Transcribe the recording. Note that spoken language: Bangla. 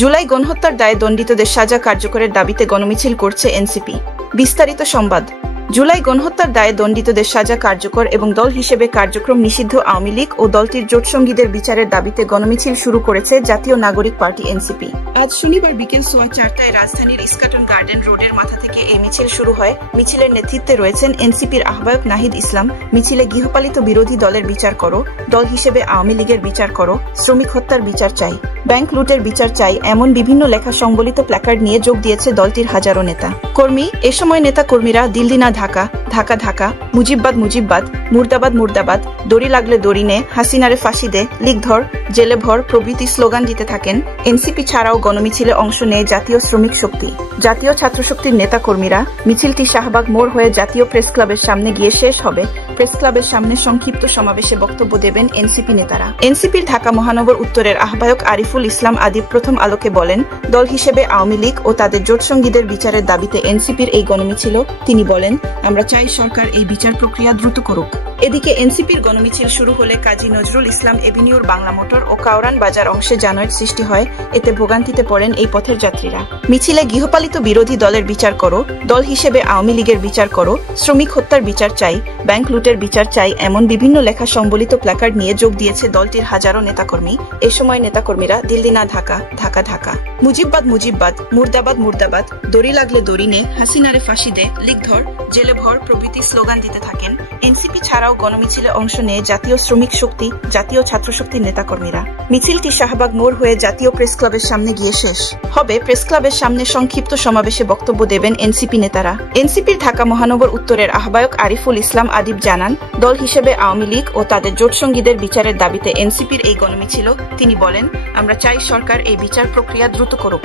জুলাই গণহত্যার দায়ে দণ্ডিতদের সাজা কার্যকরের দাবিতে গণমিছিল করছে এনসিপি। বিস্তারিত সংবাদ। জুলাই গণহত্যার দায়ে দণ্ডিতদের সাজা কার্যকর এবং দল হিসেবে কার্যক্রম নিষিদ্ধ আওয়ামী লীগ ও দলটির জোটসঙ্গীদের বিচারের দাবিতে গণমিছিল শুরু করেছে জাতীয় নাগরিক পার্টি এনসিপি। আজ শনিবার বিকেল 4:15টায় রাজধানীর ইস্কাটন গার্ডেন রোডের মাথা থেকে এই মিছিল শুরু হয়। মিছিলের নেতৃত্বে রয়েছেন এনসিপির আহ্বায়ক নাহিদ ইসলাম। মিছিলে গৃহপালিত বিরোধী দলের বিচার করো, দল হিসেবে আওয়ামী লীগের বিচার করো, শ্রমিক হত্যার বিচার চাই, ব্যাংক লুটের বিচার চাই এমন বিভিন্ন লেখা সংবলিত প্ল্যাকার্ড নিয়ে যোগ দিয়েছে দলটির হাজারো নেতা কর্মী। এ সময় নেতা কর্মীরা দিল্লি না ঢাকা, ঢাকা ঢাকা, মুজিববাদ মুজিববাদ, মুর্দাবাদ মুর্দাবাদ, দড়ি লাগলে দড়ি নে, হাসিনারে ফাঁসি দে, লিক ধর, জেলে ভর প্রভৃতি স্লোগান দিতে থাকেন। এনসিপি ছাড়াও গণমিছিলে অংশ নেয় জাতীয় শ্রমিক শক্তি, জাতীয় ছাত্র শক্তির নেতা কর্মীরা। মিছিলটি শাহবাগ মোড় হয়ে জাতীয় প্রেস ক্লাবের সামনে গিয়ে শেষ হবে। প্রেস ক্লাবের সামনে সংক্ষিপ্ত সমাবেশে বক্তব্য দেবেন এনসিপি নেতারা। এনসিপির ঢাকা মহানগর উত্তরের আহ্বায়ক আরিফুল ইসলাম আদিব প্রথম আলোকে বলেন, দল হিসেবে আওয়ামী লীগ ও তাদের জোটসঙ্গীদের বিচারের দাবিতে এনসিপির এই গণমিছিল। তিনি বলেন, আমরা চাই সরকার এই বিচার প্রক্রিয়া দ্রুত করুক। এদিকে এনসিপির গণমিছিল শুরু হলে কাজী নজরুল ইসলাম এভিনিউর বাংলা মোটর ও কাওরান বাজার অংশে যানজট সৃষ্টি হয়। এতে ভোগান্তিতে পড়েন এই পথের যাত্রীরা। মিছিলে গৃহপালিত বিরোধী দলের বিচার করো, দল হিসেবে আওয়ামী লীগের বিচার করো, শ্রমিক হত্যার বিচার চাই, ব্যাংক লুটের বিচার চাই এমন বিভিন্ন লেখা সংবলিত প্ল্যাকার্ড নিয়ে যোগ দিয়েছে দলটির হাজারো নেতাকর্মী। এ সময় নেতাকর্মীরা দিল্লি না ঢাকা, ঢাকা ঢাকা, মুজিববাদ মুজিববাদ, মুর্দাবাদ মুর্দাবাদ, দড়ি লাগলে দড়ি নে, হাসিনারে ফাঁসি দে, লিক ধর, জেলে ভর প্রভৃতি স্লোগান দিতে থাকেন। এনসিপি ছাড়াও গণমিছিলে অংশ নেয় জাতীয় শ্রমিক শক্তি, জাতীয় ছাত্র শক্তির নেতাকর্মীরা। মিছিলটি শাহবাগ মোড় হয়ে জাতীয় প্রেস ক্লাবের সামনে গিয়ে শেষ হবে। প্রেস ক্লাবের সামনে সংক্ষিপ্ত সমাবেশে বক্তব্য দেবেন এনসিপি নেতারা। এনসিপির ঢাকা মহানগর উত্তরের আহ্বায়ক আরিফুল ইসলাম আদিব জানান, দল হিসেবে আওয়ামী লীগ ও তাদের জোটসঙ্গীদের বিচারের দাবিতে এনসিপির এই গণমিছিল। তিনি বলেন, আমরা চাই সরকার এই বিচার প্রক্রিয়া দ্রুত করুক।